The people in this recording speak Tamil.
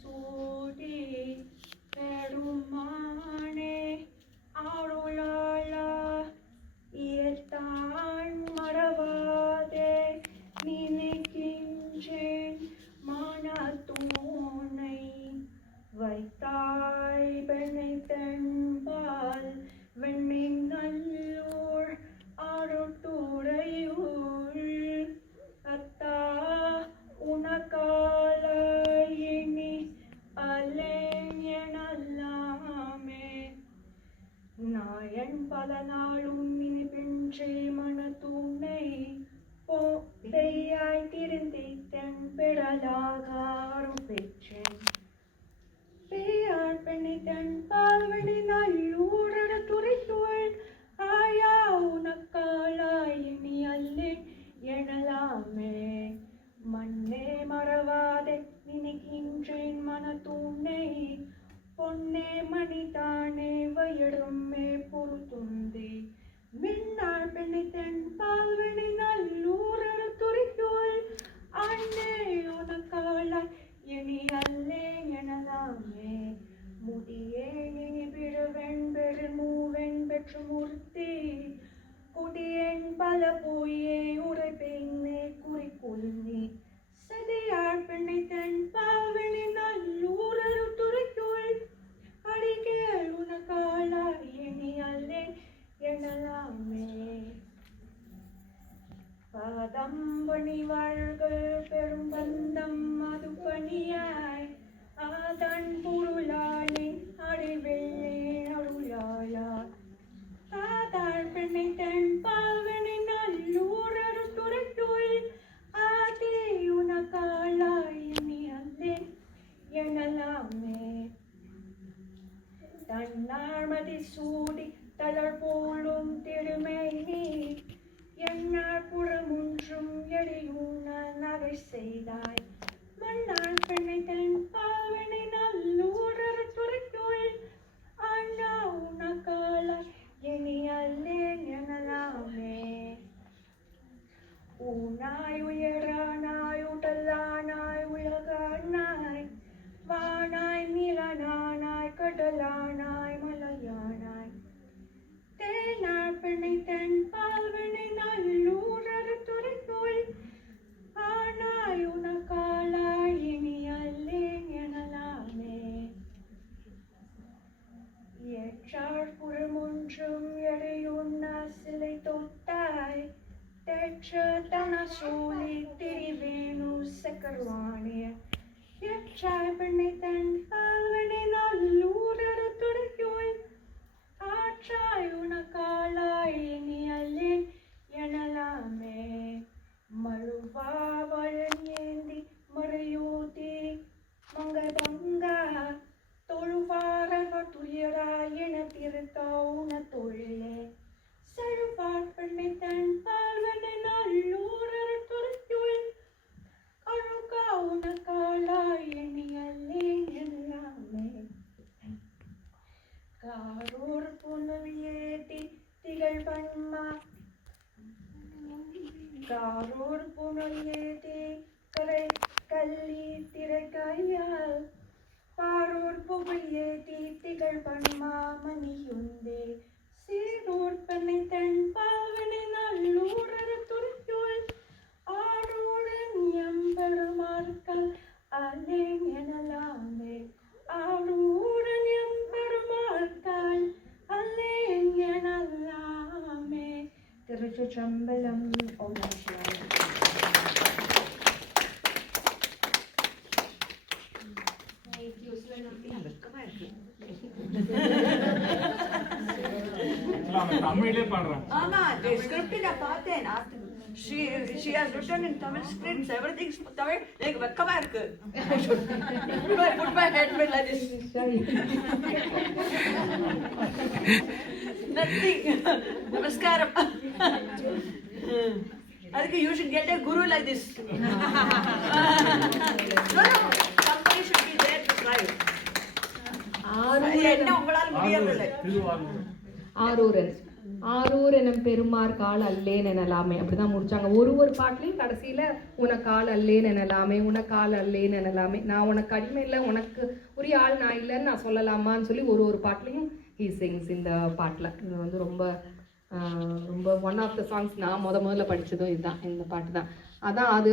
சூடி பெருமானே அருளாளா இயற்தான் மறவாதே நினைக்கின்றேன் மனத்தூணை வைத்தாய் பெண்ணை தென்பால் வெண்ணை நல்லூர் அருட்டுறையூர் அத்தா உனக்கால இனி அல்லேன் எனலாமே நாயன் பல நாளும் நினைப்பின்றே மனத்தூணை பெய்யாய் திருந்தேன் பெறலாக அருள் பெற்றேன் பெய்யார் பெண்ணை தன் பால்வனை நல்லூர் துறைத்தோள் ஆயா உனக்காலாய் இனி அல்லேன் எனலாமே மண்ணே மறவாதே நினைக்கின்றேன் மனத்தூணை பொன்னே மணிதானே வயிறுமே பொறுத்துந்தே மின்னாள் பெண்ணை தென் பால்வனை நல்லூர் துறைத்தோள் அண்ணே உனக்காலாய் இனி அல்லே எனலாமே முடியே இனி பிறவெண் பெரு மூவெண் பெற்று மூர்த்தி குடியென் பல போயே உரைப்பெண்ணே குறிக்கொள்நே சதையார் பெண்ணை தன் பால்வனை நல்லூர் துறைத்தோள் அடிகேள் உனக்காலாய் இனி அல்லேன் எனலாமே பாதம் பணிவார்கள் பெரும் பந்தம் அது பணியாய் ஆதன் பொருளாளே அறிவெள்ளே அருளாளா ஆதார் பெண்ணை தன் பால்வனை நல்லூர் துறைத்தோள் ஆதே உனக்காலாய் இனி அல்லேன் எனலாமே தன்னார்மதி சூடி தளர் போலும் திருமேனி என்னார் புறமுன்றும் எளியுண்ண நகை செய்தாய் மன்னார் பெண்ணை தன் பால்வனை நல்லூர் துறைத்தோள் அண்ணா உனக்காலாய் இனி அல்லேன் எனலாமே ஊனாய் உயரானாய் உடலானாய் உலகானாய் வானாய் நிலனானாய் கடலானாய் மலையானாய் தேனார் பெண்ணை தன் பால்வனை நல்லூர் துறைத்தோள் ஆனாய் உனக்காலாய் இனி அல்லேன் எனலாமே ஏற்றார் புறமுன்றும் எடையுண்ண சிலை தொட்டாய் தேற்ற தன சூழி திரிவேணு சக்கர்வாணிய ஏற்றாய் பெண்ணை தன் பால்வனை நல்லூர் துறைத்தோள் ஆற்றாய் உனக்காலாய் இனி அல்லேன் எனலாமே மழுவாவழன் ஏந்தி மறையூதி மங்கதங்கா தொழுவாரவ துயராய் என திருத்தா உன தொழிலே செழுவார் பெண்ணை தன் பால்வனை நல்லூர் துறைத்தோள் அழுகா உனக்காலாய் இனி அல்லேன் எனலாமே காரூர் புனல் ஏத்தி திகழ் பன்மா காரூர் புனல் ஏத்தி கரை கல்லி திரை கையால் பாரூர் புகழ் ஏத்தி திகழ் பன்மா மணியுந்தே சீரூர் பெண்ணை தன் பால்வனை நல்லூர் துறைத்தோள் ஆரூரன் எம்பெருமார்கள் அல்லேன் எனலாமே ஆரூரன் எம்பெருமார்கள் அல்லேன் எனலாமே திருச்சிற்றம்பலம். ஓம் நம சிவாய. தமிழே பாடுறேன். ஆமா, ஸ்கிரிப்ட் நான் பார்த்தேன். She has written in Tamil scripts, everything is Tamil. எனக்கு வெக்கமா இருக்கு. Put my head like this. Nothing. Namaskaram. அதுக்கு you should get a guru like this. No, somebody should be there to try. என்ன உங்களால முடியறதில்லை. ஆரூரன் ஆரூர் எனும் பெருமார் கால் அல்லேன் எனலாமே அப்படிதான் முடிச்சாங்க. ஒரு பாட்டுலையும் கடைசியில உனக்கால் அல்லேன் எனலாமே, உனக்கால் அல்லேன் எனலாமே, நான் உனக்கு அடிமை இல்லை, உனக்கு உரிய ஆள் நான் இல்லைன்னு நான் சொல்லலாமான்னு சொல்லி ஒரு பாட்டுலையும் ஹீ சிங்ஸ் இந்த பாட்டில். இது வந்து ரொம்ப ரொம்ப ஒன் ஆஃப் த சாங்ஸ் நான் முதல்ல படித்ததும் இதுதான், இந்த பாட்டு தான். அதான் அது